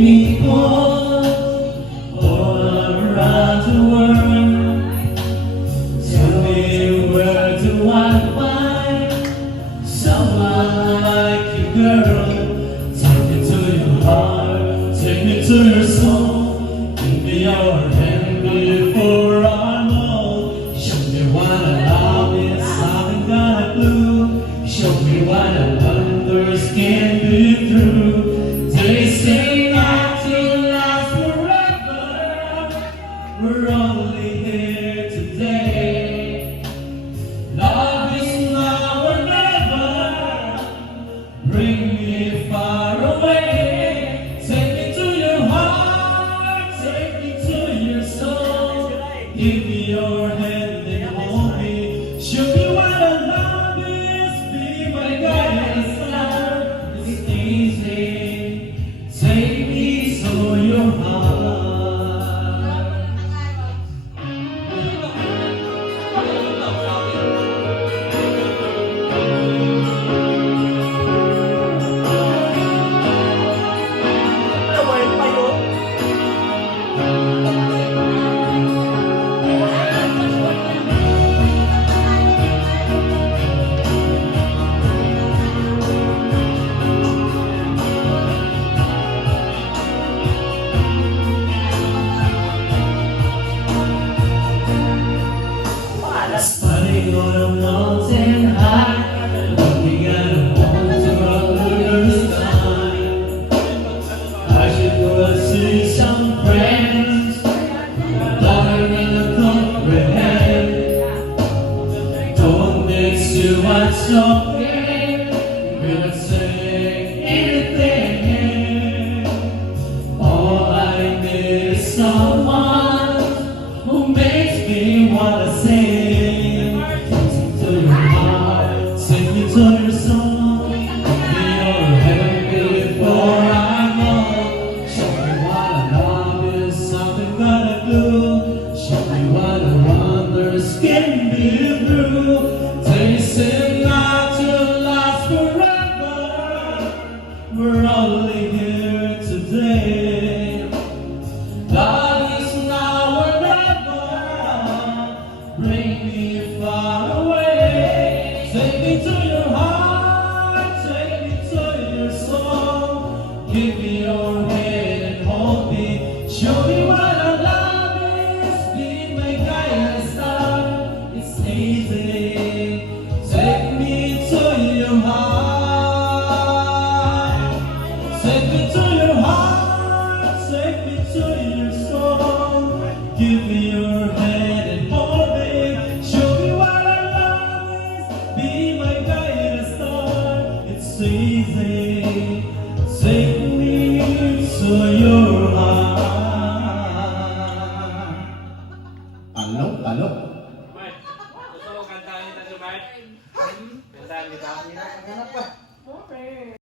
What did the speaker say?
people all around the world. Tell me, where do I find someone like you, girl? Take me to your heart, take me to your soul. Give me your hand before I know. Show me what I love is, something that I blue. Show me what I wonders can be through. They say not to last forever. We're only here today. Love is now or never. Bring me far away. Take me to your heart, take me to your soul. Give me your hand and hold me. Show me what I love is. Be my guiding star. It's easy. Take me to your heart. Standing on a mountain high, looking at a wonderful sky. I should go and see some friends, darling in the comprehend. Don't mix too much talking, we're not saying anything. All I need is someone who makes me wanna sing. Take me to your soul, be your heaven before I go. Show me what I love is, something that I do. Show me what I wonders can be through. They say not to last forever. We're only here today. Love is now or never. Bring me far away. Take me to your heart, take me to your soul. Give me your hand and hold me. Show me what I love is, be my guiding star. It's easy. Take me to your heart, take me to your heart, take me to your soul. Give me your hand and hold me. Show me what I love is, be my guiding star. It's easy. Take me to your heart.